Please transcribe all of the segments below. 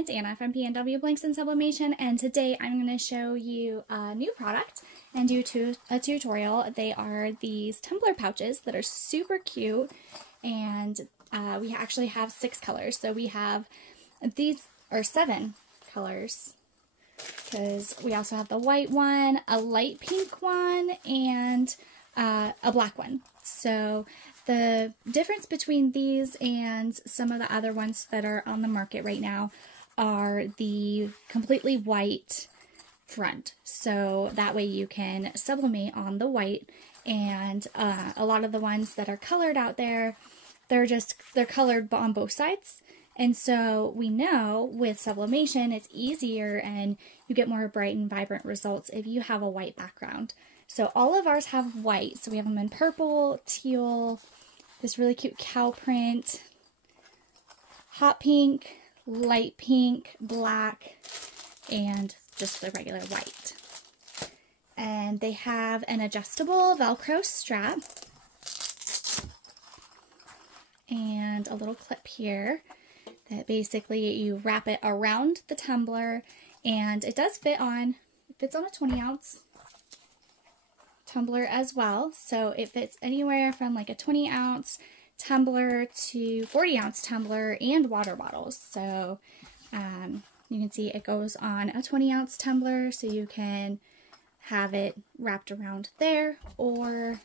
it's Anna from PNW Blanks and Sublimation, and today I'm going to show you a new product and do a tutorial. They are these tumbler pouches that are super cute, and we actually have 6 colors. So we have these, or 7 colors, because we also have the white one, a light pink one, and a black one. So the difference between these and some of the other ones that are on the market right now are the completely white front. So that way you can sublimate on the white, and a lot of the ones that are colored out there, they're colored on both sides. And so we know with sublimation it's easier and you get more bright and vibrant results if you have a white background. So all of ours have white. So we have them in purple, teal, this really cute cow print, hot pink, light pink, black, and just the regular white. And they have an adjustable Velcro strap and a little clip here that basically you wrap it around the tumbler, and it does fit on, it fits on a 20-ounce tumbler as well. So it fits anywhere from like a 20-ounce tumbler to 40-ounce tumbler and water bottles. So you can see it goes on a 20-ounce tumbler, so you can have it wrapped around there, or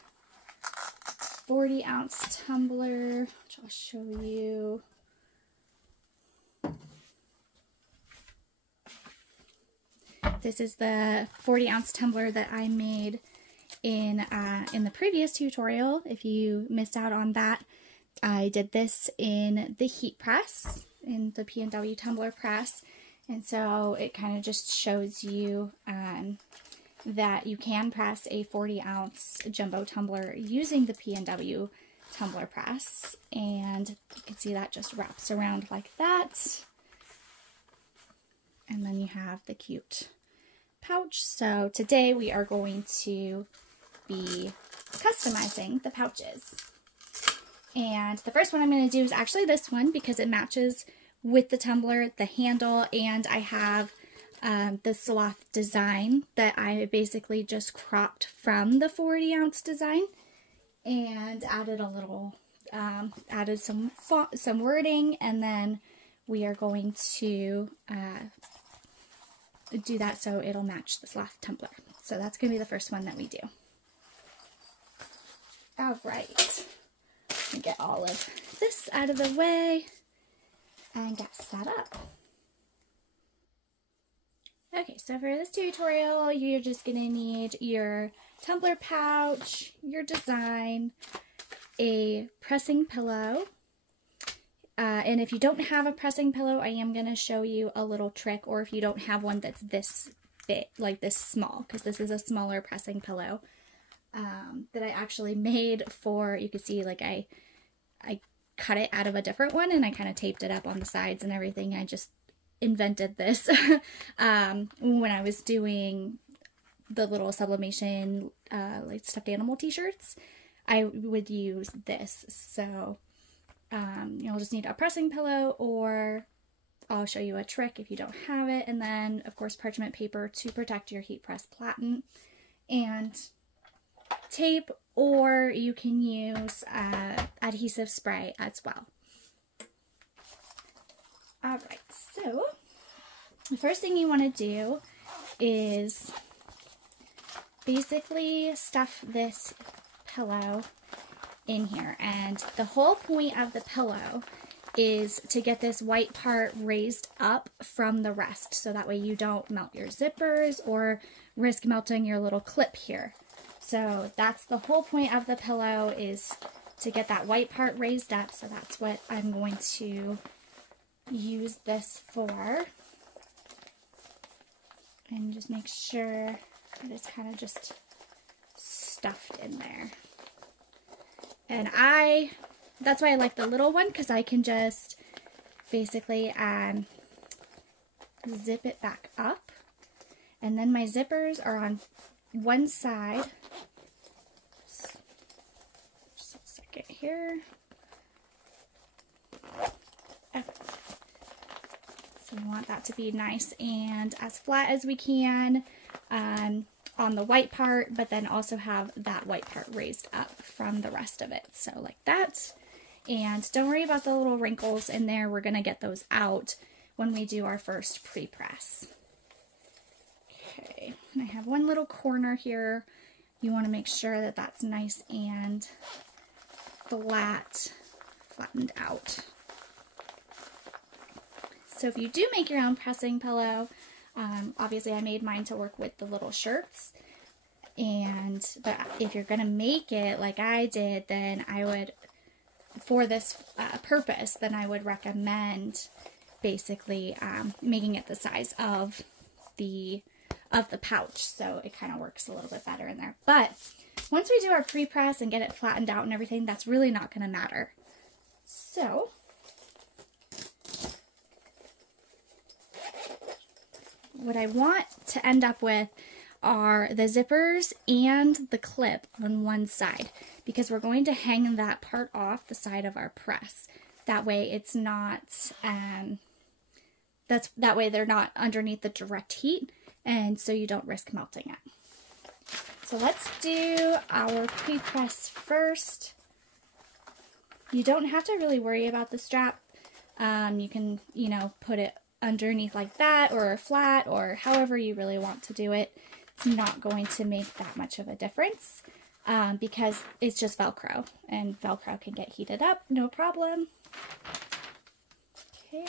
40-ounce tumbler, which I'll show you. This is the 40-ounce tumbler that I made in the previous tutorial. If you missed out on that, I did this in the heat press, in the PNW tumbler press, and so it kind of just shows you that you can press a 40-ounce jumbo tumbler using the PNW tumbler press, and you can see that just wraps around like that, and then you have the cute pouch. So today we are going to be customizing the pouches. And the first one I'm going to do is actually this one, because it matches with the tumbler, the handle, and I have the sloth design that I basically just cropped from the 40-ounce design and added a little, added some wording, and then we are going to do that so it'll match the sloth tumbler. So that's going to be the first one that we do. Alright, get all of this out of the way and get set up. Okay, so for this tutorial, you're just going to need your tumbler pouch, your design, a pressing pillow, and if you don't have a pressing pillow, I am going to show you a little trick, or if you don't have one that's this big, like this small, because this is a smaller pressing pillow that I actually made for, you can see like I cut it out of a different one and I kind of taped it up on the sides and everything. I just invented this when I was doing the little sublimation like stuffed animal t-shirts. I would use this. So you'll just need a pressing pillow, or I'll show you a trick if you don't have it, and then of course parchment paper to protect your heat press platen, and tape, or you can use adhesive spray as well. Alright, so the first thing you want to do is basically stuff this pillow in here, and the whole point of the pillow is to get this white part raised up from the rest, so that way you don't melt your zippers or risk melting your little clip here. So that's the whole point of the pillow, is to get that white part raised up. So that's what I'm going to use this for. And just make sure that it's kind of just stuffed in there. And that's why I like the little one, because I can just basically zip it back up. And then my zippers are on one side. Just a second here. Okay. So We want that to be nice and as flat as we can on the white part, but then also have that white part raised up from the rest of it. So like that. And don't worry about the little wrinkles in there. We're going to get those out when we do our first pre-press. Okay, and I have one little corner here. You want to make sure that that's nice and flattened out. So if you do make your own pressing pillow, obviously I made mine to work with the little shirts. But if you're going to make it like I did, then I would, for this purpose, then I would recommend basically making it the size of the pouch, so it kind of works a little bit better in there. But once we do our pre-press and get it flattened out and everything, that's really not going to matter. So what I want to end up with are the zippers and the clip on one side, because we're going to hang that part off the side of our press. That way it's not, that way they're not underneath the direct heat, and so you don't risk melting it. So let's do our pre-press first. You don't have to really worry about the strap. You can, you know, put it underneath like that or flat or however you really want to do it. It's not going to make that much of a difference because it's just Velcro, and Velcro can get heated up, no problem. Okay,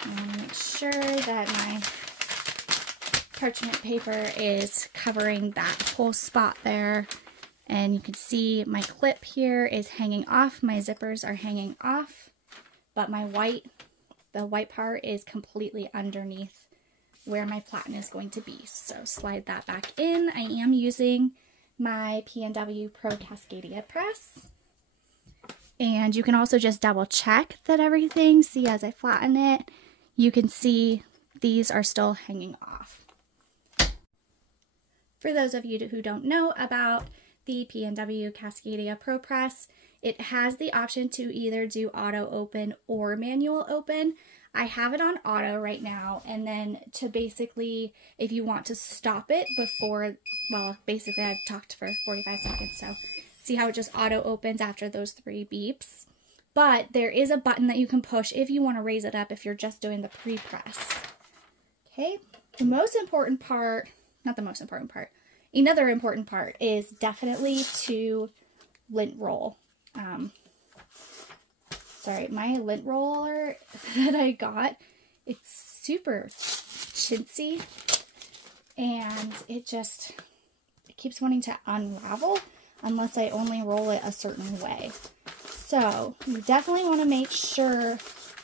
I'm going to make sure that my parchment paper is covering that whole spot there, and you can see my clip here is hanging off, my zippers are hanging off, but the white part is completely underneath where my platen is going to be. So slide that back in. I am using my PNW Pro Cascadia press. And you can also just double check that everything, see as I flatten it, you can see these are still hanging off. For those of you who don't know about the PNW Cascadia Pro Press, it has the option to either do auto open or manual open. I have it on auto right now, and then to basically, if you want to stop it before, well, basically I've talked for 45 seconds, so see how it just auto opens after those 3 beeps. But there is a button that you can push if you want to raise it up if you're just doing the pre-press. Okay, the most important part, not the most important part, another important part is definitely to lint roll. Sorry, my lint roller that I got, it's super chintzy, and it keeps wanting to unravel unless I only roll it a certain way. So you definitely want to make sure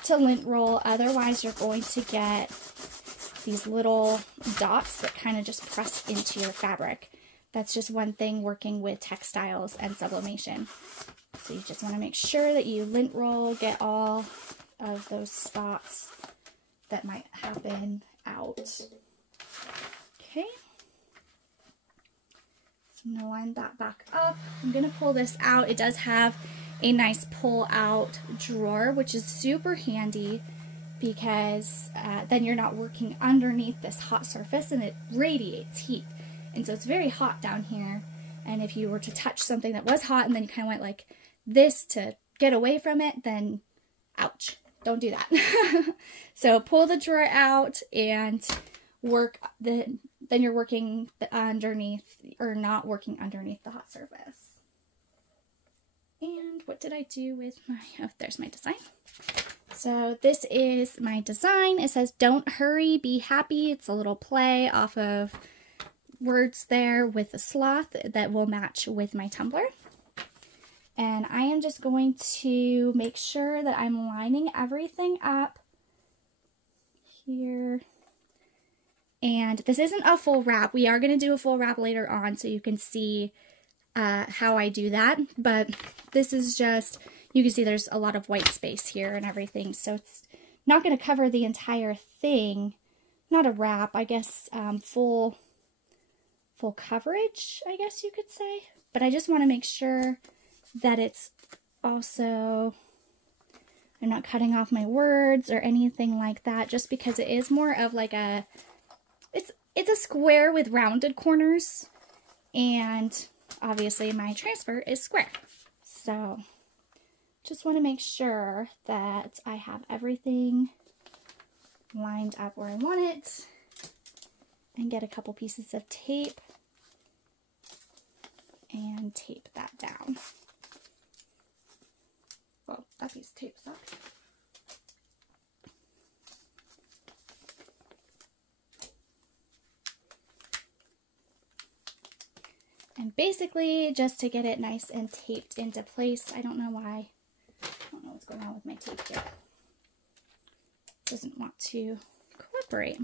to lint roll, otherwise you're going to get these little dots that kind of just press into your fabric. That's just one thing working with textiles and sublimation. So you just want to make sure that you lint roll, get all of those spots that might happen out. Okay. So I'm going to line that back up. I'm going to pull this out. It does have a nice pull out drawer, which is super handy because then you're not working underneath this hot surface, and it radiates heat. And so it's very hot down here. And if you were to touch something that was hot and then you kind of went like this to get away from it, then ouch, don't do that. So pull the drawer out and work then you're working underneath, or not working underneath the hot surface. And what did I do with my, oh, there's my design. So this is my design. It says, "Don't hurry, be happy." It's a little play off of words there with a sloth that will match with my tumbler. And I am just going to make sure that I'm lining everything up here. And this isn't a full wrap. We are going to do a full wrap later on so you can see how I do that. But this is just, you can see there's a lot of white space here and everything. So it's not going to cover the entire thing. Not a wrap, I guess, full coverage, I guess you could say. But I just want to make sure that it's also, I'm not cutting off my words or anything like that, just because it is more of like a, it's a square with rounded corners, and obviously my transfer is square. So just want to make sure that I have everything lined up where I want it, and get a couple pieces of tape and tape that down. Well, that piece of tape sucks. And basically, just to get it nice and taped into place. I don't know why. I don't know what's going on with my tape here. It doesn't want to cooperate.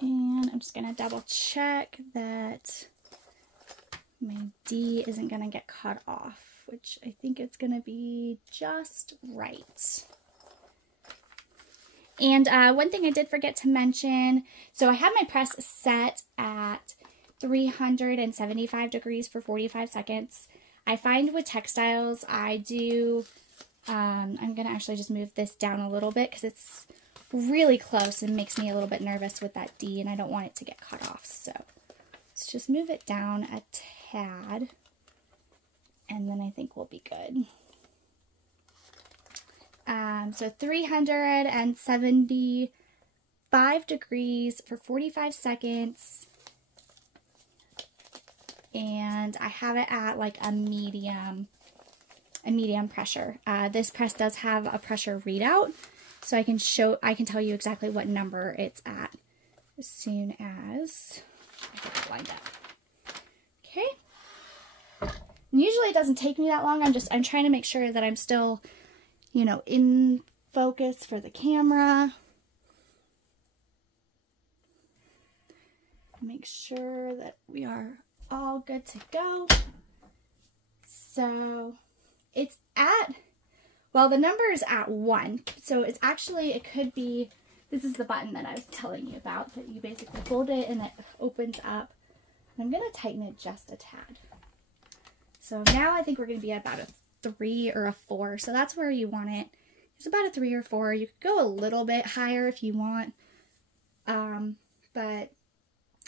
And I'm just going to double check that my D isn't going to get cut off, which I think it's going to be just right. And one thing I did forget to mention, so I have my press set at 375 degrees for 45 seconds. I find with textiles, I do, I'm going to actually just move this down a little bit because it's really close and makes me a little bit nervous with that D, and I don't want it to get cut off. So let's just move it down a tad, and then I think we'll be good. So 375 degrees for 45 seconds, and I have it at like a medium pressure. This press does have a pressure readout, so I can tell you exactly what number it's at as soon as I get it lined up. Okay. And usually it doesn't take me that long. I'm trying to make sure that I'm still, you know, in focus for the camera. Make sure that we are all good to go. So it's at, well, the number is at 1. So it's actually, it could be, this is the button that I was telling you about, that you basically hold it and it opens up. I'm going to tighten it just a tad. So now I think we're going to be at about a 3 or a 4. So that's where you want it. It's about a 3 or 4. You could go a little bit higher if you want, but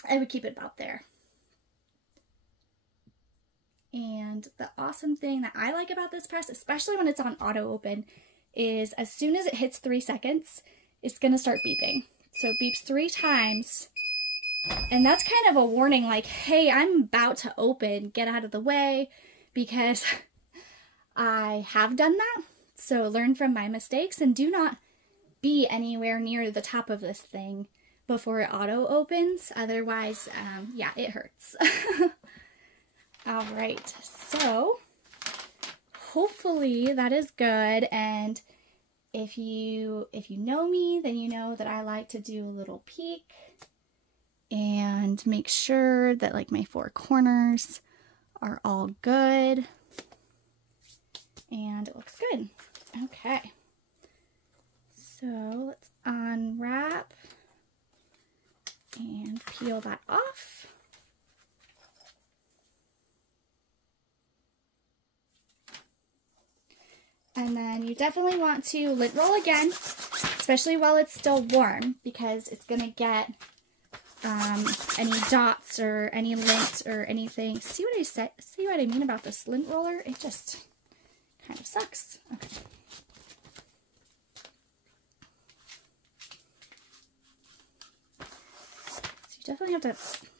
I would keep it about there. And the awesome thing that I like about this press, especially when it's on auto open, is as soon as it hits 3 seconds, it's going to start beeping. So it beeps 3 times. And that's kind of a warning, like, hey, I'm about to open, get out of the way, because I have done that. So learn from my mistakes and do not be anywhere near the top of this thing before it auto opens. Otherwise, yeah, it hurts. All right, so hopefully that is good. And if you know me, then you know that I like to do a little peek and make sure that like my 4 corners are all good. And it looks good. Okay. So let's unwrap and peel that off. And then you definitely want to lint roll again, especially while it's still warm, because it's going to get any dots or any lint or anything. See what I said? See what I mean about this lint roller? It just kind of sucks. Okay. So you definitely have to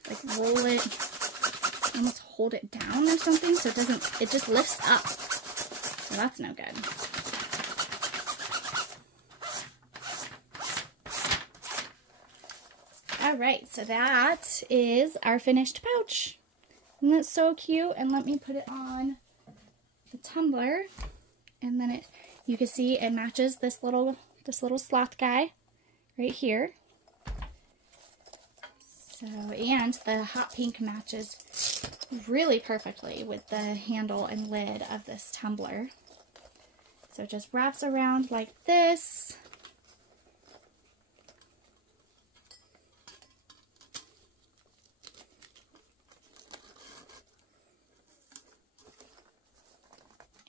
like roll it, almost hold it down or something so it just lifts up. So that's no good. Alright, so that is our finished pouch. And that's so cute. And let me put it on the tumbler. And then you can see it matches this little sloth guy right here. So, and the hot pink matches really perfectly with the handle and lid of this tumbler. So it just wraps around like this.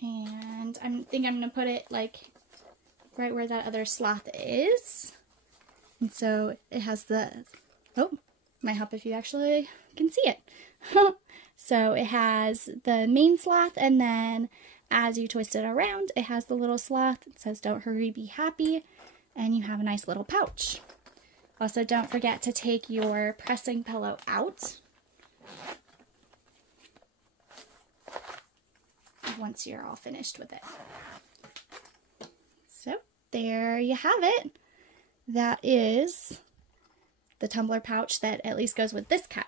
And I think I'm going to put it like right where that other sloth is. And so it has the, oh, might help if you actually can see it. So it has the main sloth, and then as you twist it around, it has the little sloth. It says, "Don't hurry, be happy," and you have a nice little pouch. Also, don't forget to take your pressing pillow out once you're all finished with it. So there you have it. That is the tumbler pouch that at least goes with this cat.